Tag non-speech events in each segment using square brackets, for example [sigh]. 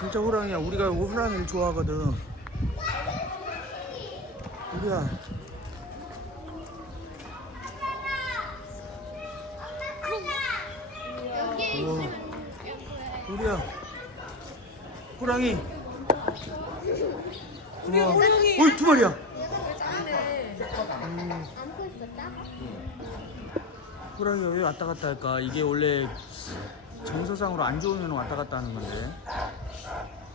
진짜 호랑이야 우리가 호랑이를 좋아하거든 우리야 [noise] 어. 우리야 호랑이 우와. [noise] 어두 마리야 음. 호랑이 왜 왔다 갔다 할까 이게 원래 정서상으로 안 좋으면 왔다 갔다 는 건데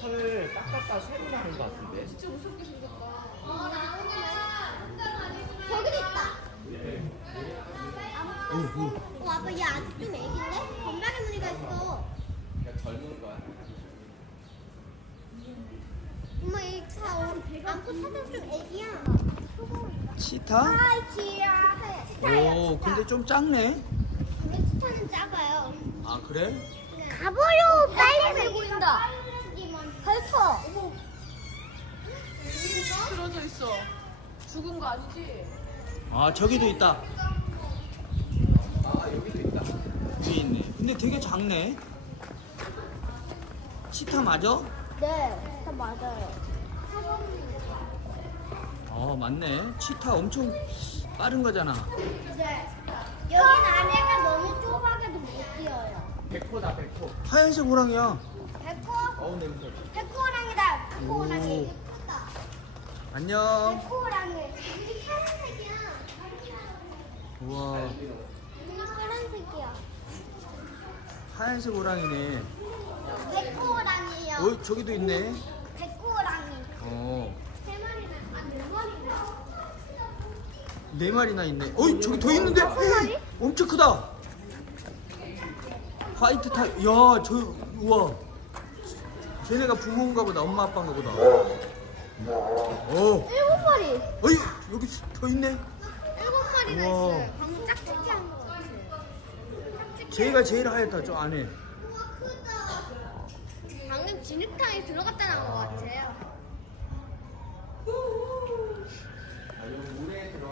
턱을 깎았다 세고 하는것 그 같은데. 진짜 무섭게 생겼다. 음. 어, 나오냐? 저기 음. 있다. 네. 응. 응. 아 응. 아빠, 얘 아직 좀 애기인데? 건반에 무늬가 있어. 아, 젊은 거야. 응. 응. 엄마, 얘차 안고 찾아서 애기야. 아, 치타? 아, 오, 치타. 오, 근데 좀 작네. 근데 치타는 작아요. 아, 그래? 가보요 빨리 내고 있다. 예뻐. 어머. 여기져 있어. 죽은 거 아니지? 아 저기도 있다. 아 여기도 있다. 여기 [noise] 있네. 근데 되게 작네. 치타 맞아? 네, 치타 맞아요. 어 아, 맞네. 치타 엄청 빠른 거잖아. 네. [noise] 여긴 아니면 너무 좁아가못 뛰어요. 백호다 백호. 하얀색 호랑이야. 백호. 안녕. 우리 파란색이야. 우와. 우리 파란색이야. 하얀색 호랑이네. 백호 랑이요 어, 저기도 있네. 백호 랑이 어. 네 마리나. 아, 네 마리나. 네 마리나 있네. 어, 저기 오, 더 있는데? 헉, 엄청 크다. 5살이? 화이트 타, 야, 저, 우와. 쟤네가 부모인가 보다, 엄마, 아빠인가 보다. 오. 어휴 여기 더 있네. 일곱 마리가 있어 방금 짝짓기 한 거. 제이가 제일 하였다 저 안에. 와 크다. 방금 진흙탕에 들어갔다 나온 거 같아요.